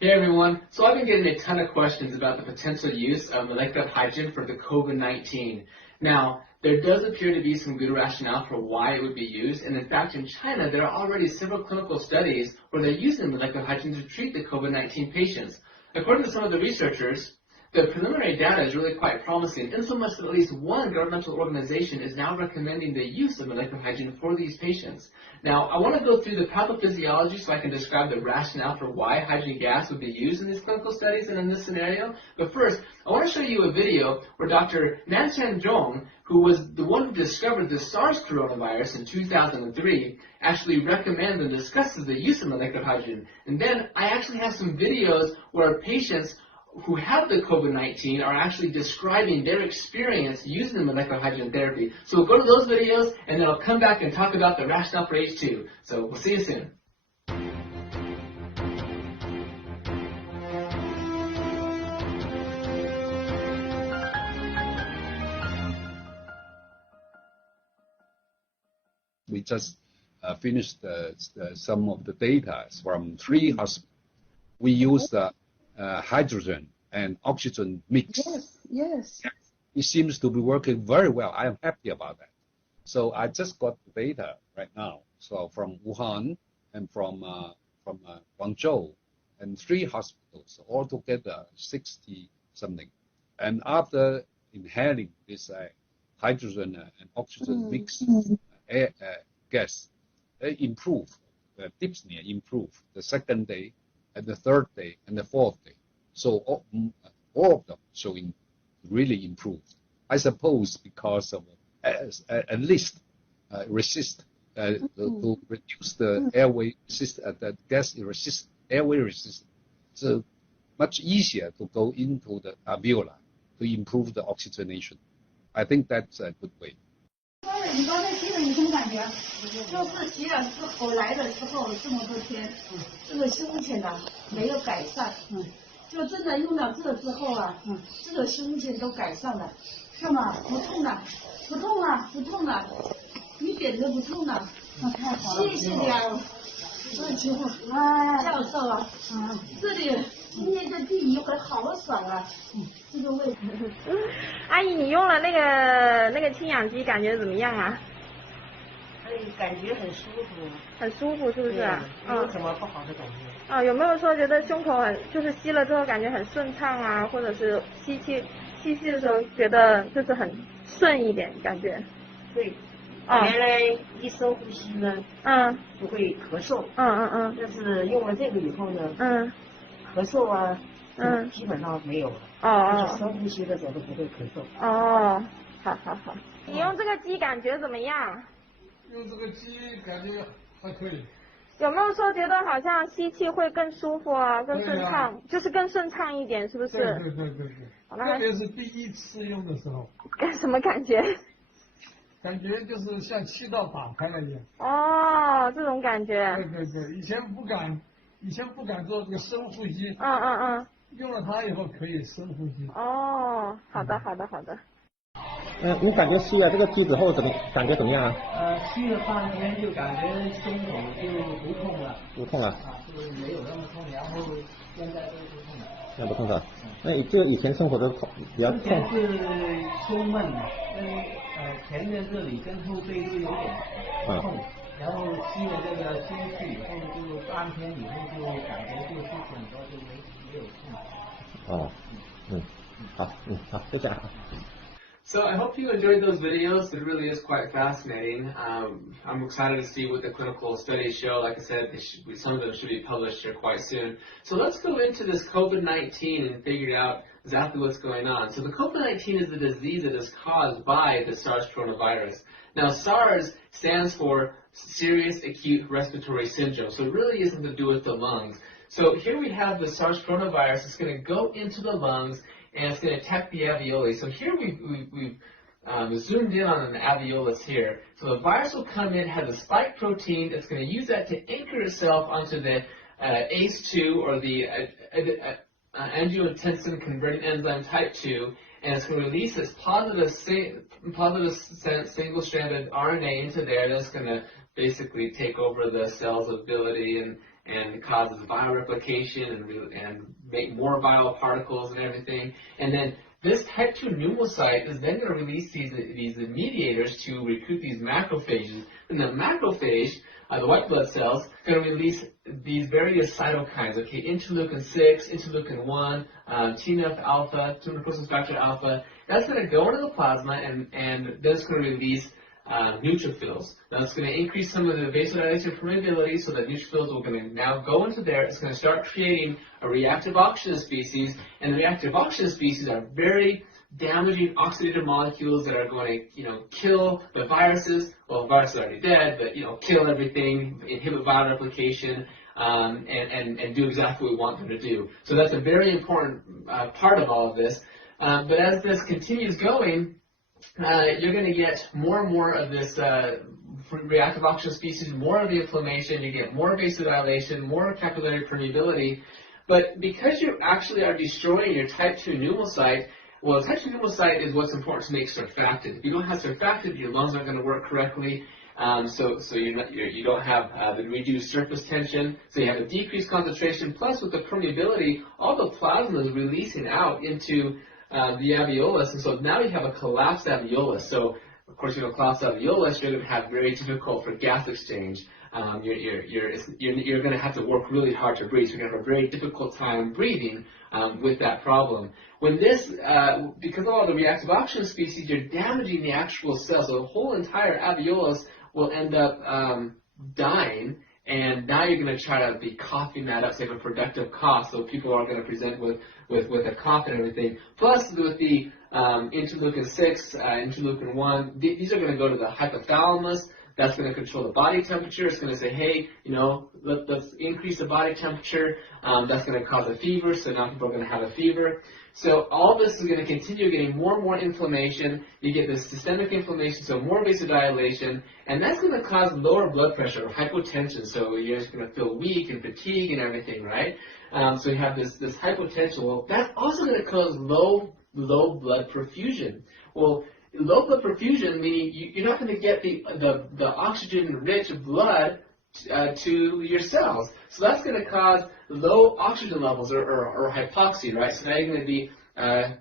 Hey everyone, so I've been getting a ton of questions about the potential use of molecular hydrogen for the COVID-19. Now, there does appear to be some good rationale for why it would be used, and in fact in China there are already several clinical studies where they're using molecular hydrogen to treat the COVID-19 patients. According to some of the researchers, the preliminary data is really quite promising, in so much that at least one governmental organization is now recommending the use of molecular hydrogen for these patients. Now, I want to go through the pathophysiology so I can describe the rationale for why hydrogen gas would be used in these clinical studies and in this scenario. But first, I want to show you a video where Dr. Nanshan, who was the one who discovered the SARS coronavirus in 2003, actually recommends and discusses the use of molecular hydrogen. And then I actually have some videos where patients who have the COVID-19 are actually describing their experience using the molecular hydrogen therapy. So we'll go to those videos, and then I'll come back and talk about the rationale for H2. So we'll see you soon. We just finished some of the data from 3 hospitals. We used hydrogen and oxygen mix. Yes. It seems to be working very well. I am happy about that. So I just got the data right now. So from Wuhan and from Guangzhou, and 3 hospitals, altogether 60 something. And after inhaling this hydrogen and oxygen mix gas, they improve. The dyspnea improved the 2nd day, and the 3rd day, and the 4th day. So all of them showing really improved. I suppose because of at least resist to reduce the airway resist the gas resist airway resistance. So much easier to go into the alveoli to improve the oxygenation. I think that's a good way. 你刚才吸了你什么感觉？就是吸了之后来的时候这么多天，这个胸腺呢没有改善，就真的用了这之后啊，这个胸腺都改善了，看嘛不痛了，不痛了，不痛了，一点都不痛了，那太好了，谢谢你啊，教授啊，这里今天这第一回好爽啊，这个位置。阿姨，你用了那个氢氧机，感觉怎么样啊？感觉很舒服。很舒服，是不是？没有什么不好的感觉。有没有说觉得胸口就是吸了之后感觉很顺畅啊，或者是吸气的时候觉得就是很顺一点感觉？对。原来一深呼吸呢，就会咳嗽。但是用了这个以后呢，咳嗽啊，基本上没有了。就是深呼吸的时候都不会咳嗽。好。你用这个机感觉怎么样？用这个机感觉还可以。有没有说觉得好像吸气会更舒服啊，更顺畅，就是更顺畅一点，是不是？对。特别是第一次用的时候。什么感觉？感觉就是像气道打开了一样。这种感觉。对，以前不敢做这个深呼吸。用了它以后可以深呼吸。好的。你感觉吸了这个机之后感觉怎么样啊？吸了半天就感觉胸口就不痛了。不痛了。是没有那么痛，然后现在都不痛了。现在不痛了。那就以前生活的比较痛。之前是胸闷，前面这里跟后背都有点痛，然后吸了这个进去以后就半天以后就感觉就舒服很多，就没有痛。好，谢谢啊。So I hope you enjoyed those videos. It really is quite fascinating. I'm excited to see what the clinical studies show. Like I said, some of them should be published here quite soon. So let's go into this COVID-19 and figure out exactly what's going on. So the COVID-19 is a disease that is caused by the SARS coronavirus. Now SARS stands for Serious Acute Respiratory Syndrome. So it really isn't to do with the lungs. So here we have the SARS coronavirus. It's going to go into the lungs and it's going to attack the alveoli. So here we've zoomed in on an alveolus here. So the virus will come in, has a spike protein that's going to use that to anchor itself onto the ACE2 or the angiotensin converting enzyme type 2, and it's going to release this positive single-stranded RNA into there that's going to basically take over the cell's ability and causes viral replication and make more viral particles and everything. And then this type 2 pneumocyte is then going to release these mediators to recruit these macrophages. And the macrophage, the white blood cells, going to release these various cytokines, okay, interleukin-6, interleukin-1, TNF-alpha, tumor necrosis factor alpha. That's going to go into the plasma and then it's going to release neutrophils. Now it's going to increase some of the vasodilation permeability so that neutrophils are going to now go into there. It's going to start creating a reactive oxygen species, and the reactive oxygen species are very damaging oxidative molecules that are going to, kill the viruses. Well, the virus is already dead, but, kill everything, inhibit viral replication, and do exactly what we want them to do. So that's a very important part of all of this. But as this continues going, you're going to get more and more of this reactive oxygen species, more of the inflammation, you get more vasodilation, more capillary permeability. But because you actually are destroying your type 2 pneumocyte, well, type 2 pneumocyte is what's important to make surfactant. If you don't have surfactant, your lungs aren't going to work correctly. So you don't have the reduced surface tension, so you have a decreased concentration. Plus, with the permeability, all the plasma is releasing out into the alveolus, and so now you have a collapsed alveolus. So, of course, collapsed alveolus, you're going to have very difficult for gas exchange. You're going to have to work really hard to breathe. So you're going to have a very difficult time breathing with that problem. When this, because of all the reactive oxygen species, you're damaging the actual cell. So the whole entire alveolus will end up dying. And now you're going to try to be coughing that up, say a productive cough, so people are going to present with a cough and everything. Plus, with the interleukin-6, interleukin-1, these are going to go to the hypothalamus. That's going to control the body temperature. It's going to say, hey, let's increase the body temperature. That's going to cause a fever, so now people are going to have a fever. So all this is going to continue getting more and more inflammation. You get this systemic inflammation, so more vasodilation, and that's going to cause lower blood pressure or hypotension. So you're just going to feel weak and fatigue and everything, right? So you have this hypotension. Well, that's also going to cause low blood perfusion. Well, low blood perfusion meaning you're not going to get the oxygen-rich blood to your cells. So that's going to cause low oxygen levels or hypoxia, right? So now you're going to be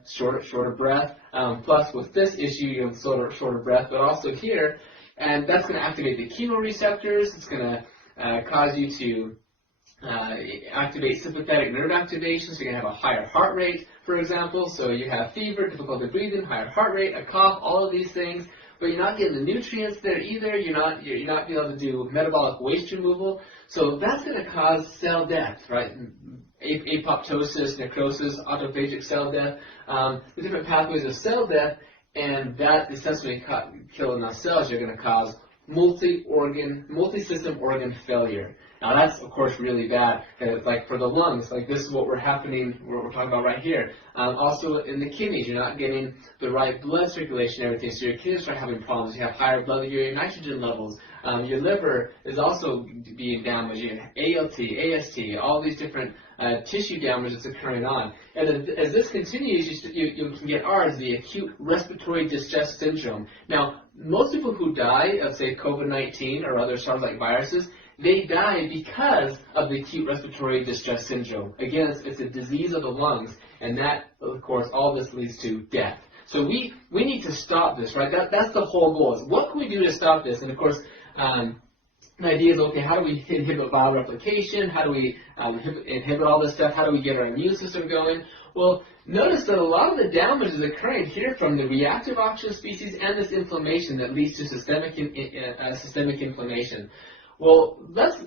short of breath. Plus, with this issue, you have short of breath, but also here, and that's going to activate the chemoreceptors. It's going to cause you to activate sympathetic nerve activation, so you're going to have a higher heart rate, for example. So you have fever, difficulty breathing, higher heart rate, a cough, all of these things. But you're not getting the nutrients there either. You're not being able to do metabolic waste removal. So that's going to cause cell death, right? Apoptosis, necrosis, autophagic cell death, the different pathways of cell death, and that essentially killing those cells. You're going to cause multi-system organ failure. Now that's of course really bad. Like for the lungs, like this is what we're talking about right here. Also in the kidneys, you're not getting the right blood circulation and everything, so your kidneys start having problems. You have higher blood urea nitrogen levels. Your liver is also being damaged. You have ALT, AST, all these different tissue damage that's occurring on. And as this continues, you can get ours, the acute respiratory distress syndrome. Now, most people who die of, say, COVID-19 or other SARS-like viruses, they die because of the acute respiratory distress syndrome. Again, it's a disease of the lungs, and that, of course, all this leads to death. So we need to stop this, right? That's the whole goal. Is what can we do to stop this? And of course, the idea is, okay, how do we inhibit viral replication? How do we inhibit all this stuff? How do we get our immune system going? Well, notice that a lot of the damage is occurring here from the reactive oxygen species and this inflammation that leads to systemic inflammation. Well, let's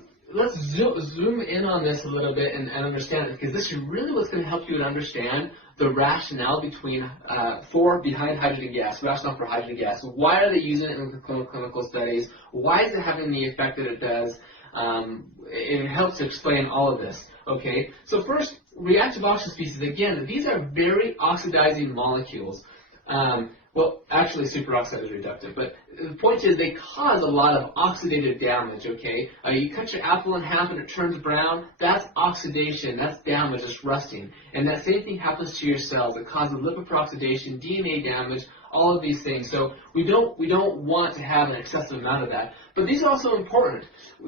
zoom in on this a little bit and understand it, because this is really what's going to help you to understand the rationale behind hydrogen gas, rationale for hydrogen gas. Why are they using it in the clinical studies? Why is it having the effect that it does? It helps to explain all of this. Okay, so first, reactive oxygen species. Again, these are very oxidizing molecules. Well, actually, superoxide is reductive, but the point is they cause a lot of oxidative damage, okay? You cut your apple in half and it turns brown, that's oxidation, that's damage, it's rusting. And that same thing happens to your cells. It causes lipid peroxidation, DNA damage, all of these things. So we don't want to have an excessive amount of that. But these are also important.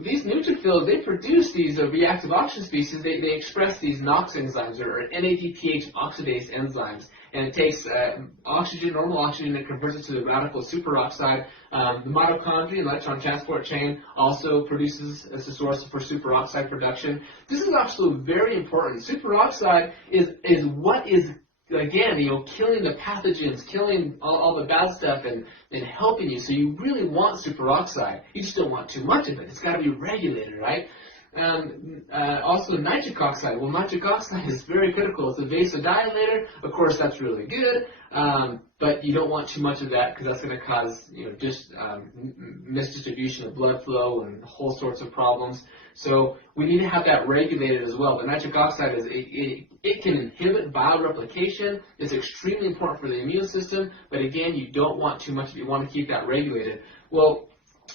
These neutrophils, they produce these reactive oxygen species. They express these NOx enzymes, or NADPH oxidase enzymes. And it takes oxygen, normal oxygen, and converts it to the radical superoxide. The mitochondria, electron transport chain, also produces as a source for superoxide production. This is actually very important. Superoxide is what is, again, killing the pathogens, killing all the bad stuff, and helping you. So you really want superoxide. You just don't want too much of it. It's got to be regulated, right? Also nitric oxide. Well, nitric oxide is very critical. It's a vasodilator. Of course, that's really good, but you don't want too much of that because that's going to cause misdistribution of blood flow and whole sorts of problems. So we need to have that regulated as well. The nitric oxide it can inhibit bioreplication. It's extremely important for the immune system, but again, you don't want too much. You want to keep that regulated. Well,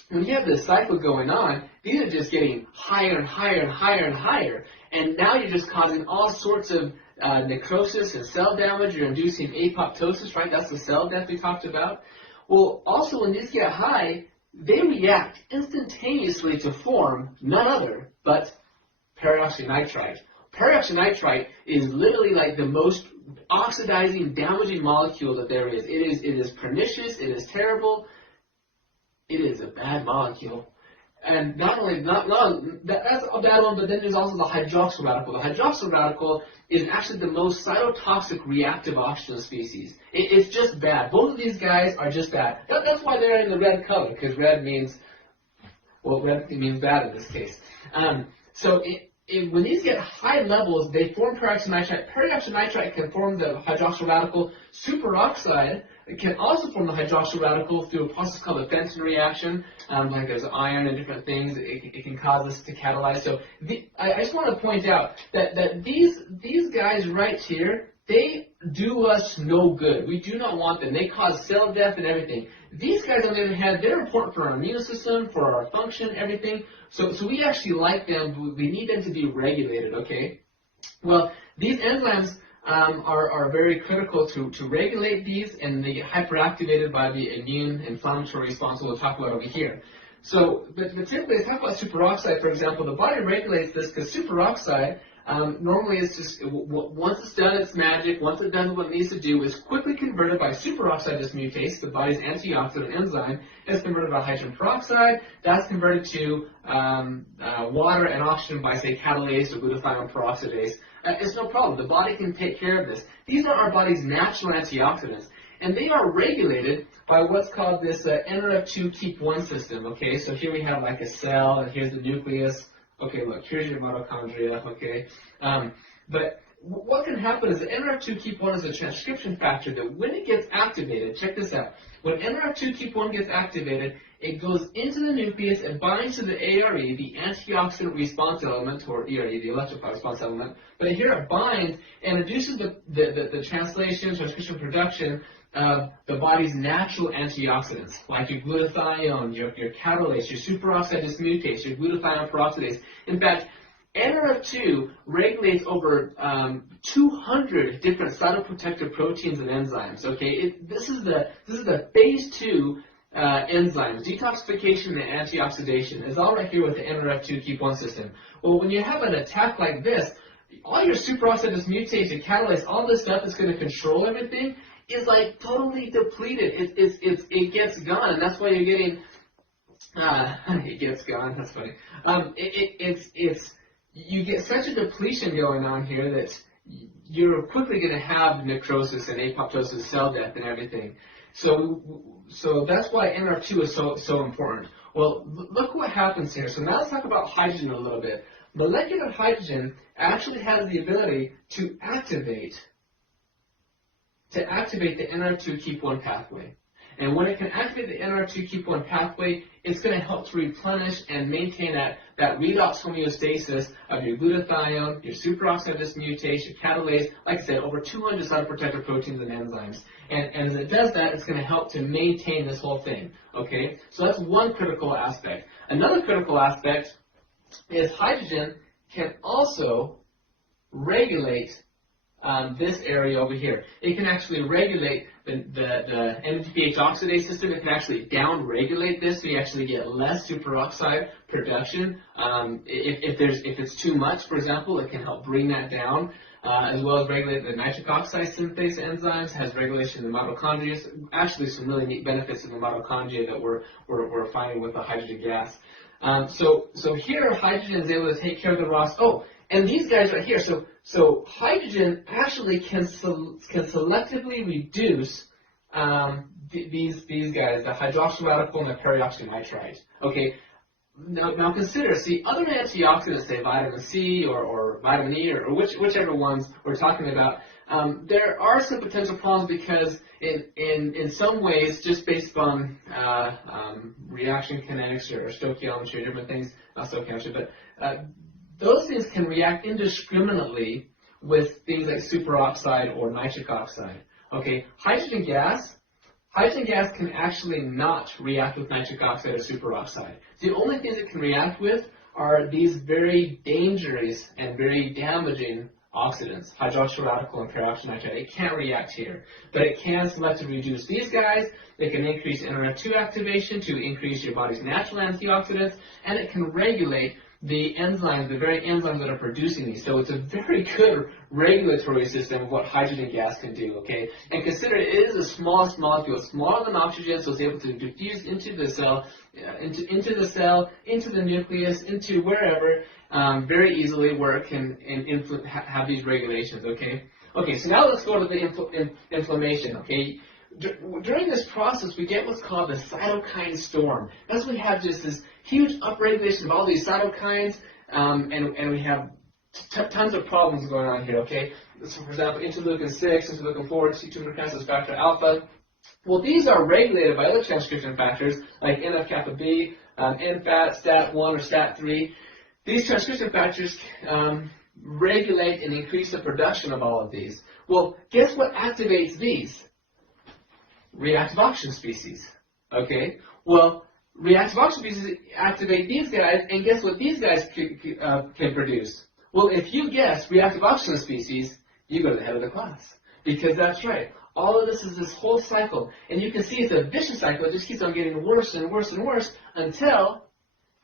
when you have this cycle going on, these are just getting higher and higher and higher and higher. And now you're just causing all sorts of necrosis and cell damage. You're inducing apoptosis, right? That's the cell death we talked about. Well, also when these get high, they react instantaneously to form none other but peroxynitrite. Peroxynitrite is literally like the most oxidizing, damaging molecule that there is. It is pernicious. It is terrible. It is a bad molecule. And that's a bad one, but then there's also the hydroxyl radical. The hydroxyl radical is actually the most cytotoxic reactive oxygen species. It's just bad. Both of these guys are just bad. That's why they're in the red color, because red means bad in this case. When these get high levels, they form peroxynitrite. Peroxynitrite can form the hydroxyl radical. Superoxide can also form the hydroxyl radical through a process called the Fenton reaction. Like there's iron and different things. It can cause this to catalyze. So I just want to point out that these guys right here, they do us no good. We do not want them. They cause cell death and everything. These guys, on the other hand, they're important for our immune system, for our function, everything. So we actually like them. We need them to be regulated, okay? Well, these enzymes are very critical to regulate these, and they get hyperactivated by the immune inflammatory response we'll talk about over here. So, but typically, let's talk about superoxide, for example. The body regulates this because superoxide, normally it's just, once it's done its magic, once it does what it needs to do, it's quickly converted by superoxide dismutase, the body's antioxidant enzyme. It's converted by hydrogen peroxide. That's converted to water and oxygen by, say, catalase or glutathione peroxidase. It's no problem. The body can take care of this. These are our body's natural antioxidants, and they are regulated by what's called this NRF2 keep 1 system, okay? So here we have like a cell, and here's the nucleus. Okay, look, here's your mitochondria, okay? But what can happen is the NRF2 keep 1 is a transcription factor that when it gets activated, check this out, when NRF2 keep 1 gets activated, it goes into the nucleus and binds to the ARE, the antioxidant response element, or ERE, the electrical response element. But here it binds and induces the translation, transcription, production of the body's natural antioxidants, like your glutathione, your catalase, your superoxide dismutase, your glutathione peroxidase. In fact, NRF2 regulates over 200 different cytoprotective proteins and enzymes. Okay, this is the phase 2 enzymes, detoxification and antioxidation. It's all right here with the NRF2 keep 1 system. Well, when you have an attack like this, all your superoxide dismutase, your catalase, all this stuff that's going to control everything is like totally depleted. It gets gone, and that's why you're getting it gets gone. That's funny. You get such a depletion going on here that you're quickly going to have necrosis and apoptosis, cell death, and everything. So that's why NRF2 is so important. Well, look what happens here. So now let's talk about hydrogen a little bit. Molecular hydrogen actually has the ability to activate the NRF2 keep 1 pathway. And when it can activate the NRF2 keep 1 pathway, it's going to help to replenish and maintain that redox homeostasis of your glutathione, your superoxide dismutase, your catalase, like I said, over 200 cytoprotective proteins and enzymes. And as it does that, it's going to help to maintain this whole thing. Okay? So that's one critical aspect. Another critical aspect is hydrogen can also regulate this area over here. It can actually regulate the NADPH oxidase system. It can actually down-regulate this, so you actually get less superoxide production. If it's too much, for example, it can help bring that down, as well as regulate the nitric oxide synthase enzymes, has regulation in the mitochondria. Actually, some really neat benefits in the mitochondria that we're finding with the hydrogen gas. So here, hydrogen is able to take care of the ROS. Oh, and these guys right here. So hydrogen actually can selectively reduce these guys, the hydroxyl radical and the peroxynitrite. Okay. Now consider, see, other antioxidants, say vitamin C or vitamin E or whichever ones we're talking about, there are some potential problems because in some ways, just based on reaction kinetics or stoichiometry or different things, not stoichiometry, but those things can react indiscriminately with things like superoxide or nitric oxide. Okay, hydrogen gas can actually not react with nitric oxide or superoxide. The only things it can react with are these very dangerous and very damaging oxidants, hydroxyl radical and peroxynitrite. It can't react here, but it can selectively reduce these guys. It can increase NRF2 activation to increase your body's natural antioxidants, and it can regulate the enzymes, the very enzymes that are producing these. So it's a very good regulatory system of what hydrogen gas can do, okay? And consider it is the smallest molecule. It's smaller than oxygen, so it's able to diffuse into the cell, into the nucleus, into wherever, very easily, where it can have these regulations, okay? Okay, so now let's go to the inflammation, okay? During this process, we get what's called the cytokine storm. That's when we have just this huge upregulation of all these cytokines, and we have tons of problems going on here, okay? So, for example, interleukin-6, interleukin-4, C2 mechanisms factor alpha. Well, these are regulated by other transcription factors like NF-kappa B, NFAT, STAT1, or STAT3. These transcription factors regulate and increase the production of all of these. Well, guess what activates these? Reactive oxygen species. Okay? Well, reactive oxygen species activate these guys, and guess what these guys can produce? Well, if you guess reactive oxygen species, you go to the head of the class. Because that's right. All of this is this whole cycle. And you can see it's a vicious cycle. It just keeps on getting worse and worse and worse until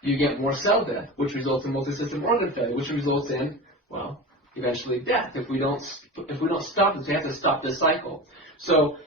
you get more cell death, which results in multisystem organ failure, which results in, well, eventually death. If we don't stop this, we have to stop this cycle. So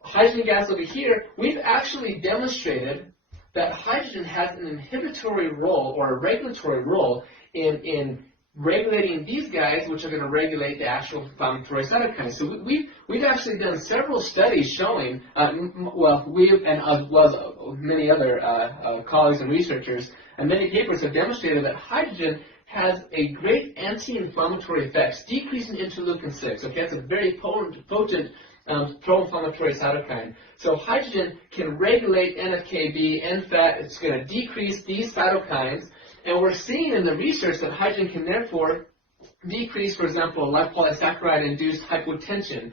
hydrogen gas over here, we've actually demonstrated that hydrogen has an inhibitory role or a regulatory role in regulating these guys, which are going to regulate the actual inflammatory cytokines. So we've actually done several studies showing, we and as well as many other colleagues and researchers, and many papers have demonstrated that hydrogen has a great anti-inflammatory effects, decreasing interleukin-6. Okay, that's a very potent pro-inflammatory cytokine. So hydrogen can regulate NF-κB, NFAT. It's going to decrease these cytokines. And we're seeing in the research that hydrogen can therefore decrease, for example, lipopolysaccharide-induced hypotension,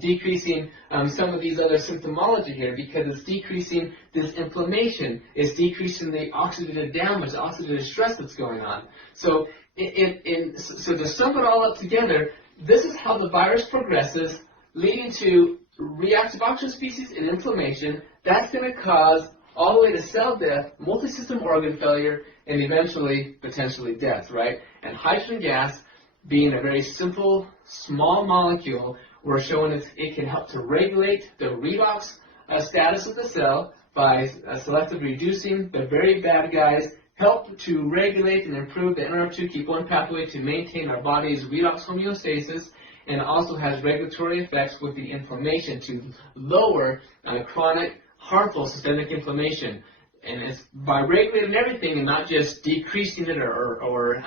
decreasing some of these other symptomology here because it's decreasing this inflammation. It's decreasing the oxidative damage, the oxidative stress that's going on. So, so to sum it all up together, this is how the virus progresses, leading to reactive oxygen species and inflammation. That's going to cause all the way to cell death, multisystem organ failure, and eventually, potentially death, right? And hydrogen gas, being a very simple, small molecule, we're showing it can help to regulate the redox status of the cell by selectively reducing the very bad guys, help to regulate and improve the NRF2 keep 1 pathway to maintain our body's redox homeostasis, and also has regulatory effects with the inflammation to lower chronic, harmful systemic inflammation. And it's by regulating everything and not just decreasing it or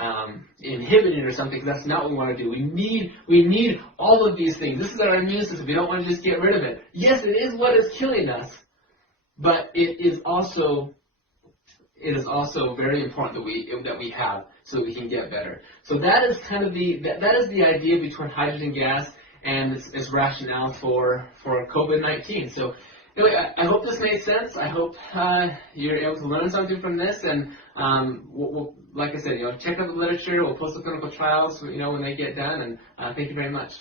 inhibiting it or something, because that's not what we want to do. We need all of these things. This is our immune system. We don't want to just get rid of it. Yes, it is what is killing us, but it is also very important that we have so that we can get better. So that is kind of that is the idea between hydrogen gas and its rationale for COVID-19. So anyway, I hope this made sense. I hope you're able to learn something from this. And we'll, like I said, check out the literature. We'll post the clinical trials, when they get done. And thank you very much.